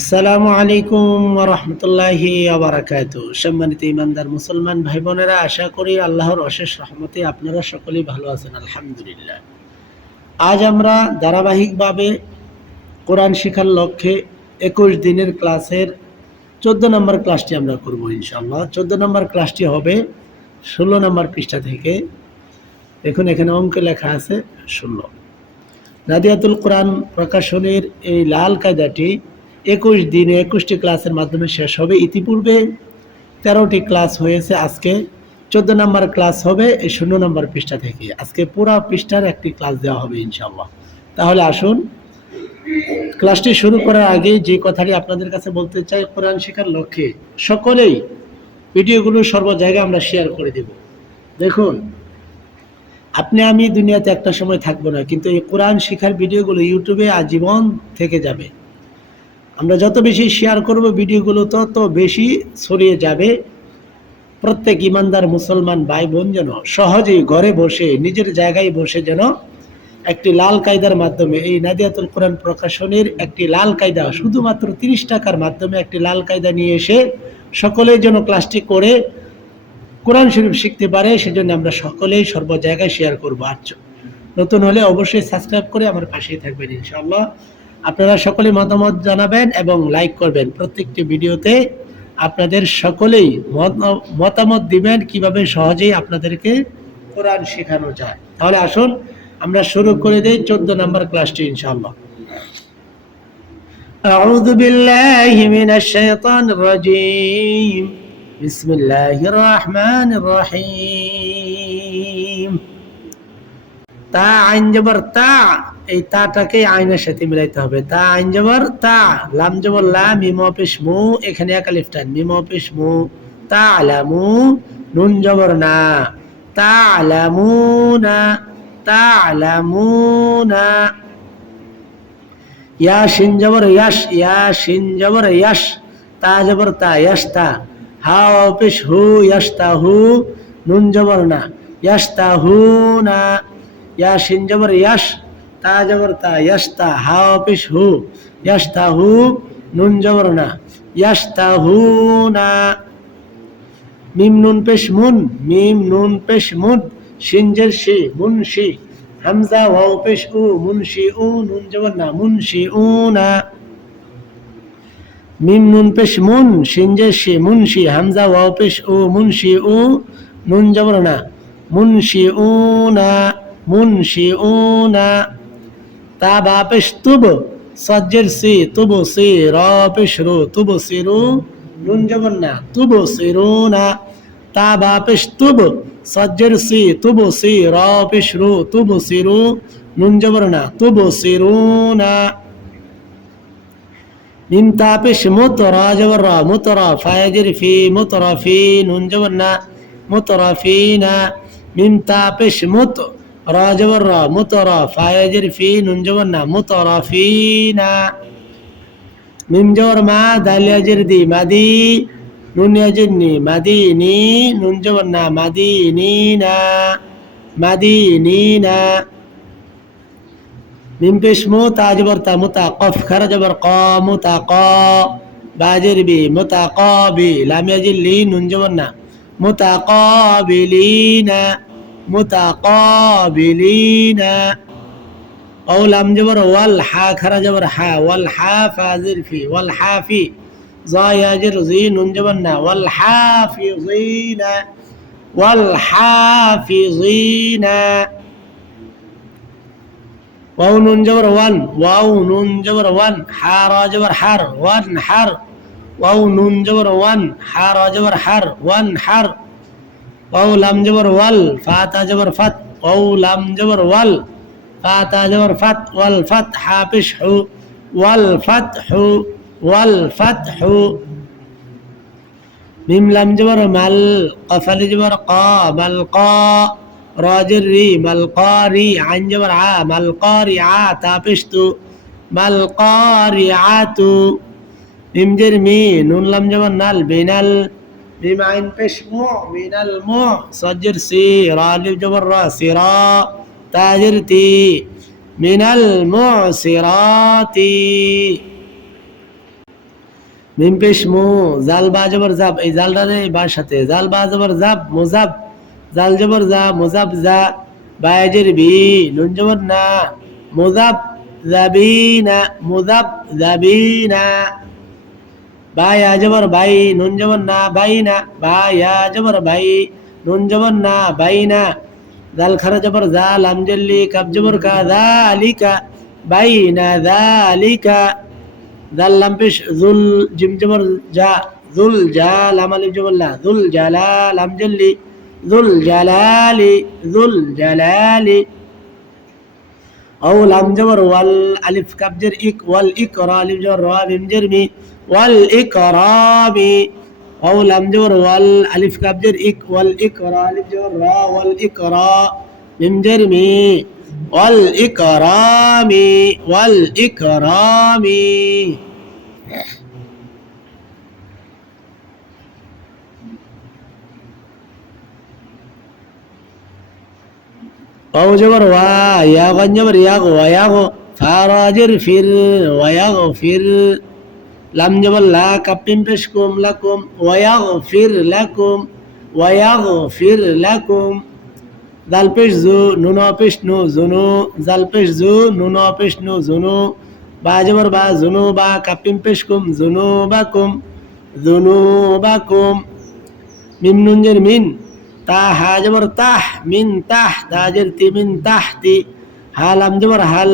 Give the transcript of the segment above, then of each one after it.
আসসালামু আলাইকুম রহমতুল্লাহি আবরাকাত সম্মানিত ইমানদার মুসলমান ভাই বোনেরা আশা করি আল্লাহর অশেষ রহমতে আপনারা সকলেই ভালো আছেন, আলহামদুলিল্লাহ। আজ আমরা ধারাবাহিকভাবে কোরআন শেখার লক্ষ্যে একুশ দিনের ক্লাসের চোদ্দ নম্বর ক্লাসটি আমরা করব ইনশাল্লাহ চোদ্দ নম্বর ক্লাসটি হবে ষোলো নম্বর পৃষ্ঠা থেকে। দেখুন, এখানে অঙ্ক লেখা আছে ষোলো। নাদিয়াতুল কোরআন প্রকাশনের এই লাল কায়দাটি একুশ দিনে একুশটি ক্লাসের মাধ্যমে শেষ হবে। ইতিপূর্বে তেরোটি ক্লাস হয়েছে আজকে। চোদ্দ নম্বর ক্লাস হবে, এই শূন্য নম্বর পৃষ্ঠা থেকে। আজকে পুরা পৃষ্ঠার একটি ক্লাস দেওয়া হবে ইনশাল্লাহ তাহলে আসুন, ক্লাসটি শুরু করার আগে যে কথাটি আপনাদের কাছে বলতে চাই, কোরআন শেখার লক্ষ্যে সকলেই ভিডিওগুলো সর্ব জায়গায় আমরা শেয়ার করে দেব। দেখুন, আপনি, আমি দুনিয়াতে একটা সময় থাকব না, কিন্তু এই কোরআন শেখার ভিডিওগুলো ইউটিউবে আজীবন থেকে যাবে। আমরা যত বেশি শেয়ার করব ভিডিওগুলো, তত বেশি ছড়িয়ে যাবে। প্রত্যেক ইমানদার মুসলমান ভাই বোন যেন সহজেই ঘরে বসে, নিজের জায়গায় বসে যেন একটি লাল কায়দার মাধ্যমে, এই নাদিয়াতুল কোরআন প্রকাশনের একটি লাল কায়দা, শুধুমাত্র তিরিশ টাকার মাধ্যমে একটি লাল কায়দা নিয়ে এসে সকলেই যেন ক্লাসটি করে কোরআন শরীফ শিখতে পারে, সেজন্য আমরা সকলেই সর্ব জায়গায় শেয়ার করব। আর নতুন হলে অবশ্যই সাবস্ক্রাইব করে আমার পাশেই থাকবেন, ইনশাআল্লাহ। আপনারা সকলে মতামত জানাবেন এবং লাইক করবেন প্রত্যেকটি ভিডিওতে আপনাদের সকলেই মত- মতামত দিবেন কিভাবে সহজেই আপনাদেরকে কোরআন শেখানো যায় তাহলে আসুন আমরা শুরু করে দেই চোদ্দ নম্বর ক্লাসটি ইনশাআল্লাহ أعوذ بالله من الشيطان الرجيم بسم الله الرحمن الرحيم তা আইন জবর তা এই তাটাকে আইনের সাথে মিলাইতে হবে। তা আইন জবর, তা, লাম জবর, লা, মিম অফিস, মু, এখানে একালিফ টান মিম অফিস, মু, তা আলামু নুন জবর, না। তা আলামু না। তা আলামু না। ইয়া শিন জবর, ইয়াস ইয়া শিন জবর, ইয়াস। তা জবর, তা, ইয়াস, তা। হা অফিস, হু, ইয়াস, তা, হু, নুন জবর, না। ইয়াস, তা, হু, না। ইয়া শিন জবর, ইয়াস। তা জবর তা ইয়াস তা হা অফিস হু ইয়াস তা হু নুন জবর না ইয়াস তা হু না মিম নুন পেশ মুন, মিম নুন পেশ মুন সিনজের শি, মুন শি। হামজা ওয়াও পেশ উ মুনশি উ নুন জবর না মুনশি উ না মিম নুন পেশ মুন সিনজের শি মুনশি হামজা ওয়াও পেশ উ মুনশি উ নুন জবর না মুনশি উ না মুনশি উ না তা বা তুব, সজ্জের সি, তুব সি র পেশ তুব সিরু নুন জবর না, তুব সিরু না। তা বা তুব, সজ্জের সি, তুব সি র পেশ তুব সিরু নুন জবর না, তুব না। মুত মুত র ফি মুত র ফি, নুন জবর না, মুত র ফি না। মুত র জবর র মুত র ফায়াজির ফি নুন জবর না মুত র ফি না মিম জবর মা দালিয়াজির দি মাদি নুন ইয়াজির নি মাদি নি নুন জবর না মাদি নি না মাদি নি না। মিম পেশ متقابلين قول ام جبر والحا خرا جبر حا والحا فازر في والحا في زا ياجر زين جبرنا والحافظين والحافظين واو نون جبر وان واو نون جبر وان حار جبر حر وان حر واو نون جبر وان حار جبر حر وان حر ওয়াও লাম জবর ওয়াল ফা তা জবর ফাত ওয়াও লাম জবর ওয়াল ফা তা জবর ফাত, ওয়াল ফাত হা হু, ওয়াল ফাত হু, ওয়াল ফাত হু। মিম লাম জবর মাল, কফালি জবর ক, মাল ক রাজের রি, মাল ক রি, আইন জবর আ, মাল ক রি আ, তা তু, মাল ক রি আ তু। মিম জের মি, নুন লাম জবর নাল, বেনাল بمعين بشمع من المع صجر سيرا الف جبر سيرا تاجرتي من المعسرات من بشمو زال با جبر زاب اي زال داري باشته زال با جبر زاب مزاب زال جبر زا مزاب زا باجر بي نون جبر نا مزاب ذبينا مذاب ذبينا জাবিনা বায়া জবর বাই, নুন জবর না বাইনা বায়া জবর বাই, নুন জবর না বাইনা জাল খারা জবর জা লাম জল্লি কাব জবর কা জালিকা বাইনা জালিকা জাল লাম পেশ, জুল জিম জবর জা, জুল জা লাম আলিফ জবর লা, জুল জালা লাম জল্লি, জুল জালালি জুল জালালি। أو لام جبر والألف كبجر إك والإكرا ألف جبر را ميم جرمي والإكرام أو لام جبر والألف كبجر إك والإكرا ألف جبر را ওয়াও জবর ওয়া ইয়া গন জবর ইয়া গো ইয়া গো ফারাজির ফির ওয়া ফির লাম জবর লা কাপিম পেশকুম লাকুম ওয়াগ গো ফির লাকুম ওয়া গো ফির লাকুম জাল পেশ জু নুন পেশ নু জুনু জাল পেশ জু নুন পেশ নু জুনু বা জবর বা জুনু বা কাপিম পেশকুম জুনু বাকুম জুনু বাকুম মিম নুন মিন তা হা যেমন তাহ, মিন তাহ তাজের তি মিন তাহতি হাল হ্যাঁ আম যেমন হাল,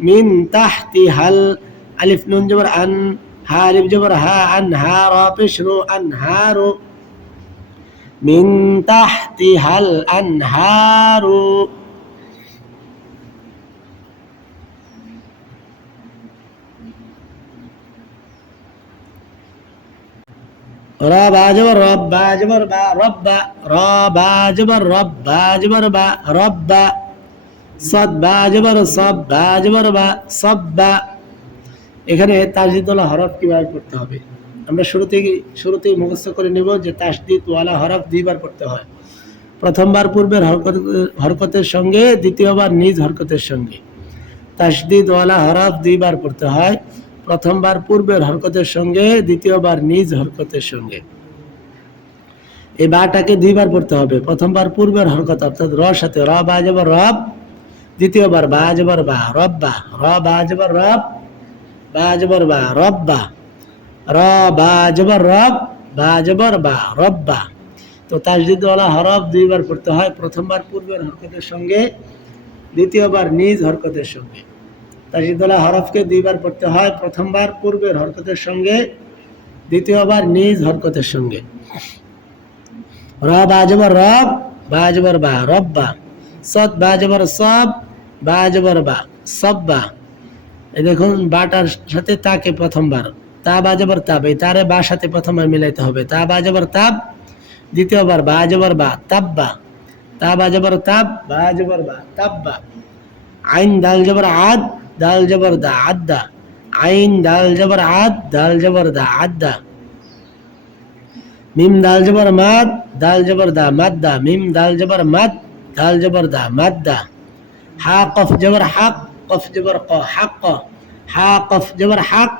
মিন তাহতি হাল, আলিফ নুন যেমন আন হা আলিফ যেমন হা হ্যাঁ আন হা র পেশরু আন হা রু, মিন তাহতি হাল আন হা را باجبر رب باجبر با رب را باجبر رب باجبر با رب صد باجبر صب باجبر বা صب এখানে তাজিদুল্লাহ হরফ কিভাবে পড়তে হবে আমরা শুরুতেই শুরুতেই মুখস্থ করে নেব যে তাসদিদ ওয়ালা হরফ দুইবার পড়তে হয় প্রথমবার পূর্বের হরকত হরকতের সঙ্গে দ্বিতীয়বার নিজ হরকতের সঙ্গে তাসদিদ ওয়ালা হরফ দুইবার পড়তে হয় প্রথমবার পূর্বের হরকতের সঙ্গে, দ্বিতীয়বার নিজ হরকতের সঙ্গে। এই বাটাকে দুইবার পড়তে হবে। প্রথমবার পূর্বের হরকত, অর্থাৎ র সাথে র, বা যাবার রব। দ্বিতীয়বার বা যাবার বা রব্বা র বা যাবার রব, বা যাবার বা রব্বা র বা জবর রব, বা জবর বা রব্বা তো তাজদিদওয়ালা হরফ দুইবার পড়তে হয় প্রথমবার পূর্বের হরকতের সঙ্গে, দ্বিতীয়বার নিজ হরকতের সঙ্গে। তাজদিদওয়ালা হরফকে দুইবার পড়তে হয়। প্রথমবার পূর্বের হরকতের সঙ্গে, দ্বিতীয়বার নিজ হরকতের সঙ্গে। র বা জবর রব, বা বা, রব্বা। সৎ, বা সব, বা জবর বা এই দেখুন, বাটার সাথে তাকে প্রথমবার তা বাজাবার তাব। এই তারে বা সাথে প্রথমবার মিলাইতে হবে। তা বাজাবার তাব। দ্বিতীয়বার বা যাবার বা তা বাজাবার তাব, বা যাবার বা, তাব্বা। আইন, দাল, জবর, আদ। দাল জবর দা আদা আইন দাল জবর আদ, দাল জবর দা আদা মিম দাল জবর মাদ, দাল জবর দা মাদ্দা। মিম দাল জবর মাদ, দাল জবর দা মাদ্দা। হা, কফ জবর হাক, কফ জবর ক হাক হা, কফ জবর হাক,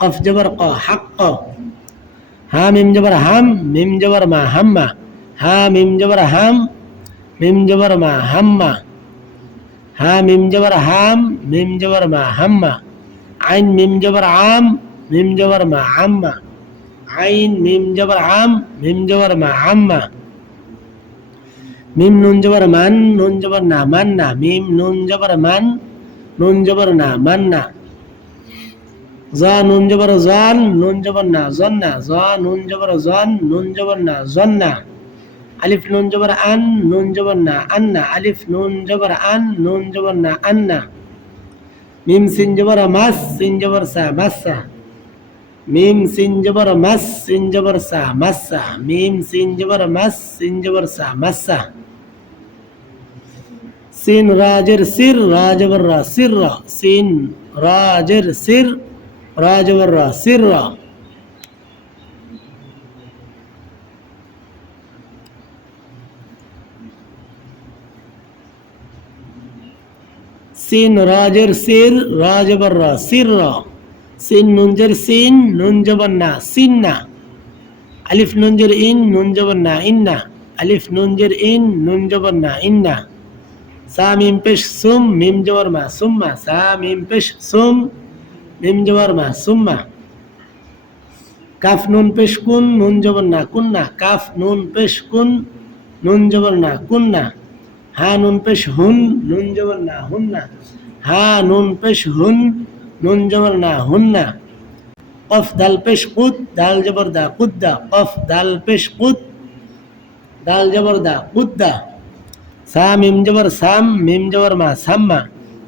কফ জবর ক হাক হা, মিম জবর হাম, মিম জবর মা হাম্মা। হা, মিম জবর হাম, মিম জবর মা হাম্মা। হা মিম জবর হাম, মিম হাম্মা। আইন, মিম আম, মিম জবর আম্মা। আইন, মিম আম, মিম আম্মা। মিম, নুন মান, নুন জবর না মান মান, নুন না মান জ, নুন জন, নুন জবর না জন জ, নুন জবর জন, নুন জবর না জন আলিফ নুন জবর আন, নুন জবর না, আন্না, আলিফ নুন জবর আন, নুন জবর না, আন্না। মিম সিন জবর মাস, সিন জবর সা, মাসা। মিম সিন জবর মাস, সিন জবর সা, মাসা। মিম সিন জবর মাস, সিন জবর সা, মাসা। সিন রাজের সির, রাজবর রা, সির রা। সিন রাজের সির, রাজবর রা, সির রা। সিন, রাজের সির রা জবর র সির র সিন নুনজের সিন নুন জবর না আলিফ নুনজের ইন নুন জবর না ইন্না। আলিফ নুনজের ইন নুন জবর ইন্না। সা, মিম, পেশ, সুম, মিম মা সুম্মা। সা, মিম, পেশ, সুম, মিম সুম্মা। কাফ, নুন, পেশ, কুন নুন জবর না কুন্না। কাফ, নুন, পেশ, কুন নুন জবর না কুন্না। হা নুন পেশ হুন, নুন জবর না হুন্না হা নুন পেশ হুন, নুন জবর না হুন্না কফ দাল পেশ কুদ দাল জবর দা কুদ্দা কফ দাল পেশ কুদ দাল জবর দা কুদ্দা সা মিম জবর সাম, মিম জবর মা সাম্মা।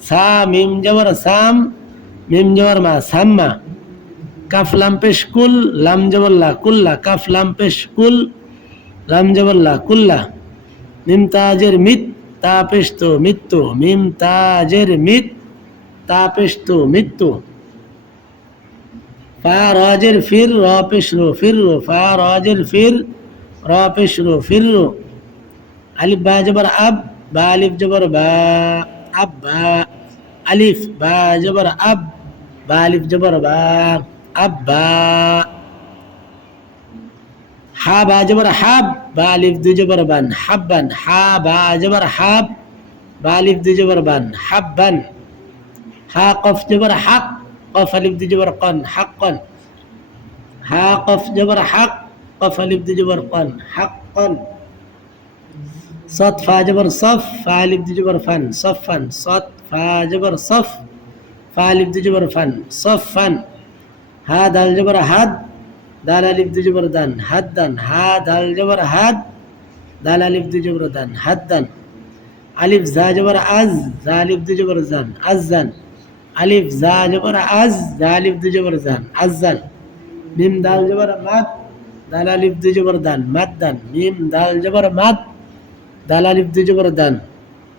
সা মিম জবর সাম, মিম জবর মা সাম্মা। কাফ লাম পেশ কুল, লাম জবল্লা কুল্লা। কাফ লাম পেশ কুল, লাম জবল্লা কুল্লা। মিম তাজের মিত তা পেশ তো মৃত্যু, মিম তাজের মিত তা মৃত্যু। ফা রাজের ফির র পেশ রো ফির ফা রাজের ফির র পেশ রো ফির। রো আলিফ বা জবর আব, বা আলিফ জবর বা, আব বা, আলিফ বা জবর আব, বা আলিফ জবর বা আব্বা হা বা জবর হাব বা আলিফ দু জবর বান হাব্বান হা বা জবর হাব বা আলিফ দু জবর বান হাব্বান হা কফ জবর হাক কফ আলিফ দু জবর কন হাক্কন হা কফ জবর হাক কফ আলিফ দু জবর কন হাক্কন صاد فا جبر صف فا الف دي جبر فن صفا صاد فا جبر صف فا الف دي جبر فن صفا হা দাল জবর হাদ দাল আলিফ জবর দান হাদ্দান হা দাল জবর হাদ দাল আলিফ দু জবর দান হাদ্দান আলিফ, জা জবর, আজ জা আলিফ দু জবর জান আজান আলিফ, জা জবর, আজ জা আলিফ দু জবর জান আজান মিম, দাল জবর, মাদ দাল আলিফ দু জবর দান মাদ্দান মিম, দাল জবর, মাদ দাল আলিফ দু জবর দান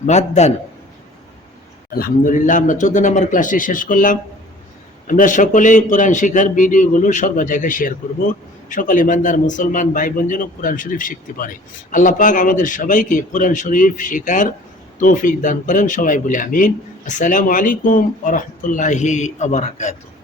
মাদ্দান আলহামদুলিল্লাহ, আমরা চোদ্দ নম্বর ক্লাসটি শেষ করলাম। আমরা সকলেই কোরআন শেখার ভিডিওগুলো সর্ব জায়গায় শেয়ার করব। সকল ইমানদার, মুসলমান ভাই বোন যেন কোরআন শরীফ শিখতে পারে। আল্লাহ পাক আমাদের সবাইকে কোরআন শরীফ শেখার তৌফিক দান করেন। সবাই বলে আমিন। আসসালামু আলাইকুম ওরহমতুল্লাহি আবরাকাতুহ